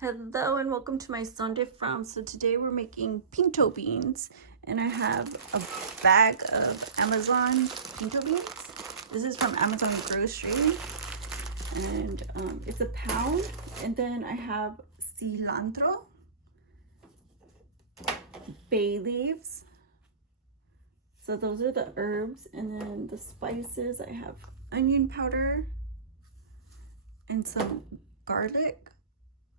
Hello and welcome to my Sunday farm. So today we're making pinto beans and I have a bag of Amazon pinto beans. This is from Amazon grocery and it's a pound. And then I have cilantro, bay leaves. So those are the herbs, and then the spices. I have onion powder and some garlic,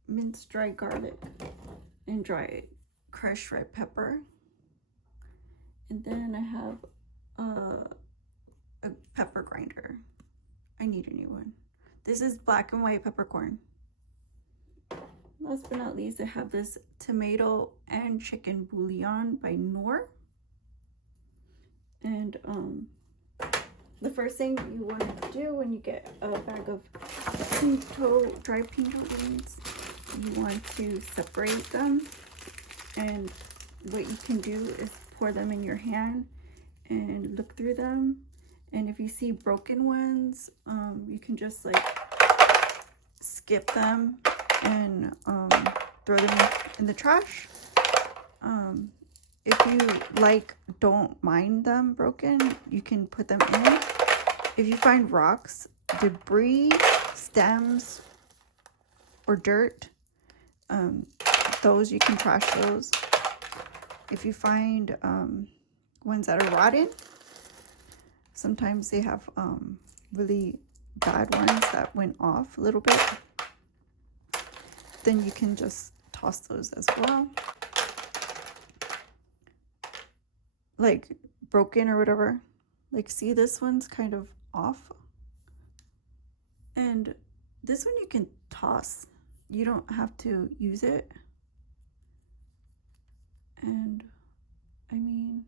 minced dry garlic, and crushed red pepper. And then I have a pepper grinder. I need a new one. This is black and white peppercorn. Last but not least, I have this tomato and chicken bouillon by Knorr. And the first thing you want to do when you get a bag of dry pinto beans, you want to separate them. And what you can do is pour them in your hand and look through them. And if you see broken ones, you can just like skip them and throw them in the trash. If you don't mind them broken, you can put them in. If you find rocks, debris, stems, or dirt, those you can trash those. If you find ones that are rotten, sometimes they have really bad ones that went off a little bit, then you can just toss those as well, like broken or whatever. Like, see, this one's kind of off, and this one you can toss, you don't have to use it. And I mean,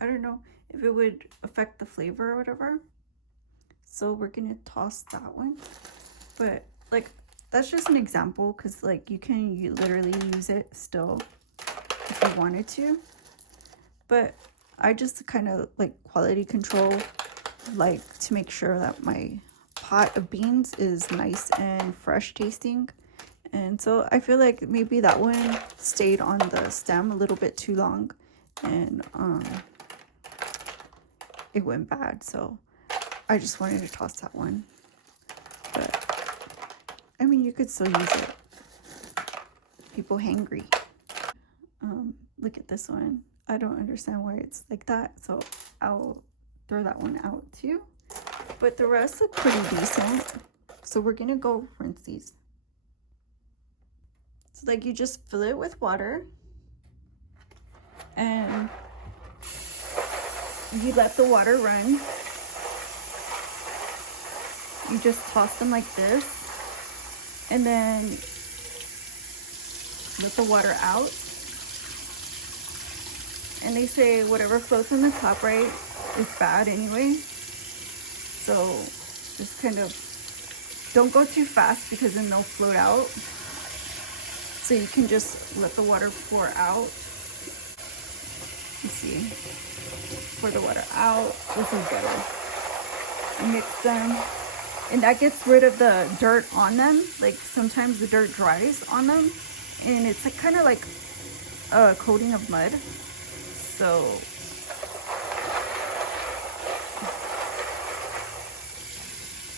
I don't know if it would affect the flavor or whatever, so we're gonna toss that one. But like, that's just an example, because like you literally use it still if you wanted to. But I just kind of like quality control, like to make sure that my pot of beans is nice and fresh tasting. And so I feel like maybe that one stayed on the stem a little bit too long, and it went bad. So I just wanted to toss that one. But I mean, you could still use it. People hangry. Look at this one. I don't understand why it's like that, so I'll throw that one out too. But the rest look pretty decent. So we're gonna go rinse these. So like, you just fill it with water and you let the water run. You just toss them like this and then let the water out. And they say whatever floats on the top, right, is bad anyway. So just kind of don't go too fast, because then they'll float out. So you can just let the water pour out. You see, pour the water out. This is better. Mix them, and that gets rid of the dirt on them. Like, sometimes the dirt dries on them, and it's like kind of like a coating of mud. So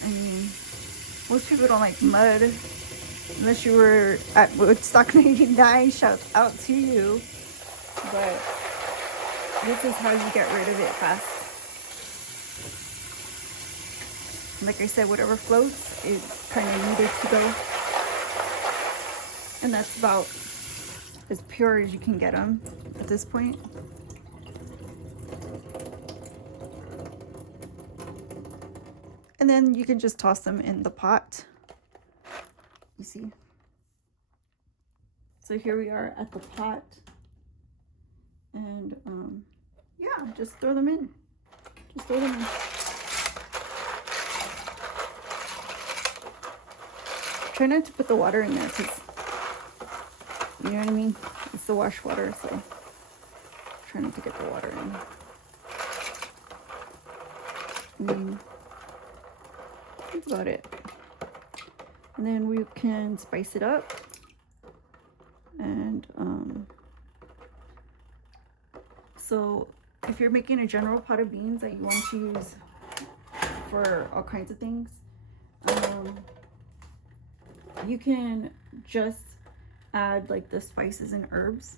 I mean, most people don't like mud. Unless you were at Woodstock 99, shout out to you. But this is how you get rid of it fast. Like I said, whatever floats, it kind of needed to go. And that's about as pure as you can get them at this point. And then you can just toss them in the pot. You see. So here we are at the pot. And yeah, just throw them in. Just throw them in. Try not to put the water in there, because you know what I mean? It's the wash water, so try not to get the water in. I mean, that's about it. And then we can spice it up. And so if you're making a general pot of beans that you want to use for all kinds of things, you can just add like the spices and herbs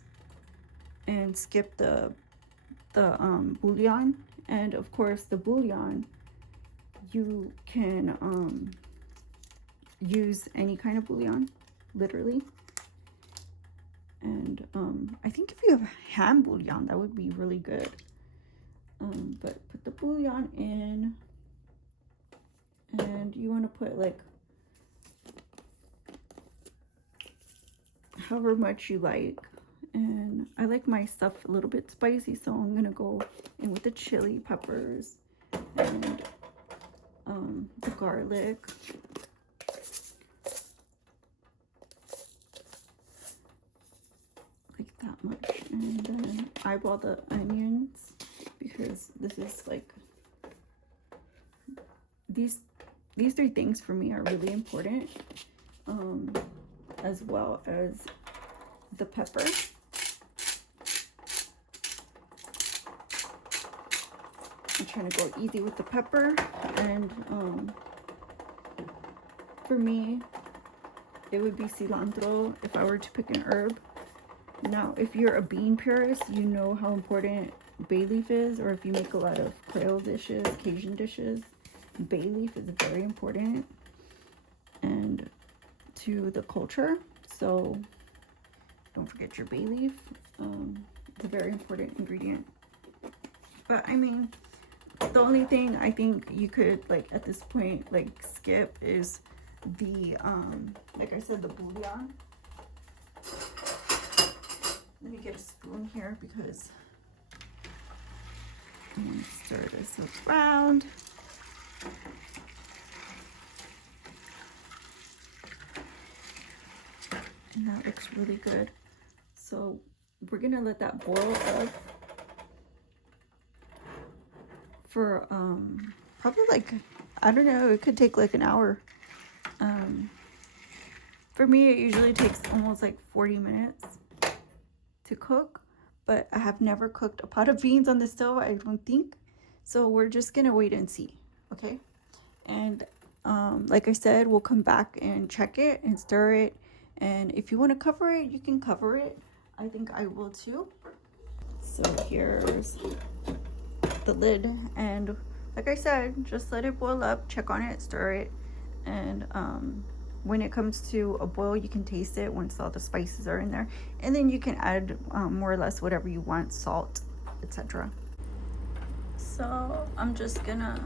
and skip the bouillon. And of course the bouillon, you can use any kind of bouillon, literally. And I think if you have ham bouillon, that would be really good. But put the bouillon in, and you want to put like however much you like. And I like my stuff a little bit spicy, so I'm gonna go in with the chili peppers and the garlic. Like that much. And then eyeball the onions, because this is like, these three things for me are really important, as well as the pepper. I'm trying to go easy with the pepper. And for me, it would be cilantro if I were to pick an herb. Now, if you're a bean purist, you know how important bay leaf is, or if you make a lot of Creole dishes, Cajun dishes, bay leaf is very important and to the culture. So don't forget your bay leaf. It's a very important ingredient. But I mean, the only thing I think you could, like, at this point, like, skip is the like I said, the bouillon. Let me get a spoon here because I'm going to stir this around. And that looks really good. So we're going to let that boil up for probably like, I don't know, it could take like an hour. For me, it usually takes almost like 40 minutes to cook, but I have never cooked a pot of beans on the stove, I don't think. So we're just gonna wait and see, okay? And like I said, we'll come back and check it and stir it. And if you want to cover it, you can cover it. I think I will too. So here's the lid, and like I said, just let it boil up, check on it, stir it, and when it comes to a boil, you can taste it once all the spices are in there, and then you can add more or less whatever you want, salt, etc. So I'm just gonna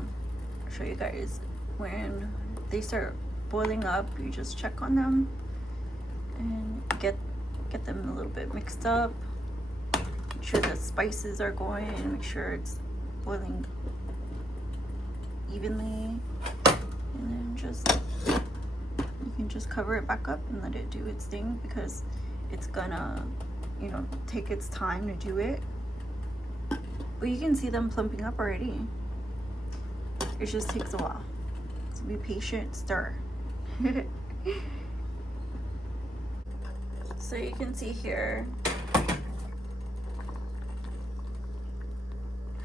show you guys when they start boiling up. You just check on them and get them a little bit mixed up. Make sure the spices are going, and make sure it's boiling evenly, and then you can just cover it back up and let it do its thing, because it's gonna, you know, take its time to do it. But you can see them plumping up already. It just takes a while. So be patient, stir. So you can see here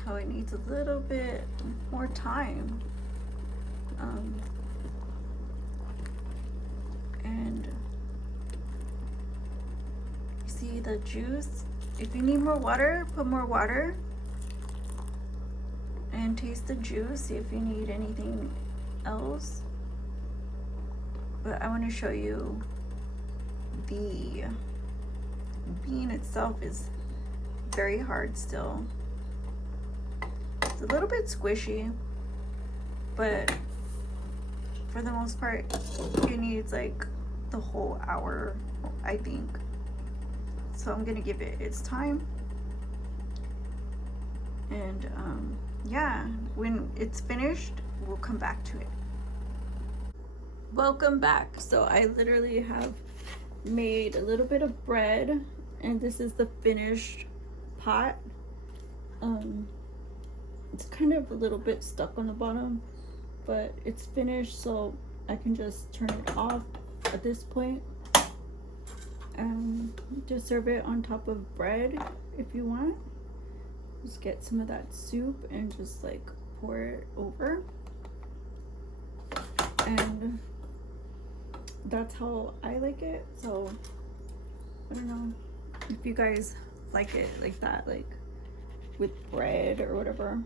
how it needs a little bit more time. And you see the juice. If you need more water, put more water. And taste the juice, see if you need anything else. But I want to show you the bean itself is very hard still. It's a little bit squishy, but for the most part, it needs like the whole hour, I think. So I'm gonna give it its time. And yeah, when it's finished, we'll come back to it. Welcome back. So I literally have made a little bit of bread, and this is the finished pot. It's kind of a little bit stuck on the bottom, but it's finished, so I can just turn it off at this point. Just serve it on top of bread if you want. Just get some of that soup and just like pour it over. And that's how I like it. So I don't know if you guys like it like that, like with bread or whatever.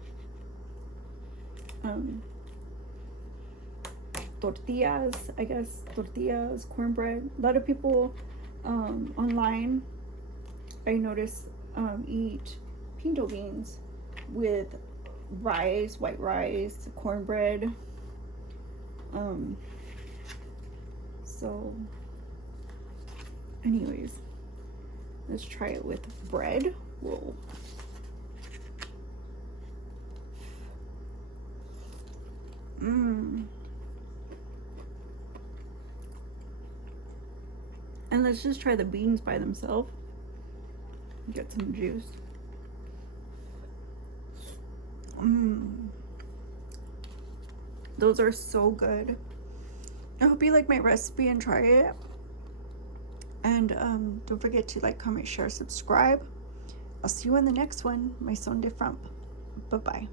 Tortillas, I guess, tortillas, cornbread. A lot of people online, I noticed, eat pinto beans with rice, white rice, cornbread. So anyways, let's try it with bread. Whoa. And let's just try the beans by themselves. Get some juice. Those are so good. I hope you like my recipe and try it. And don't forget to like, comment, share, subscribe. I'll see you in the next one. My son de Frump. Bye-bye.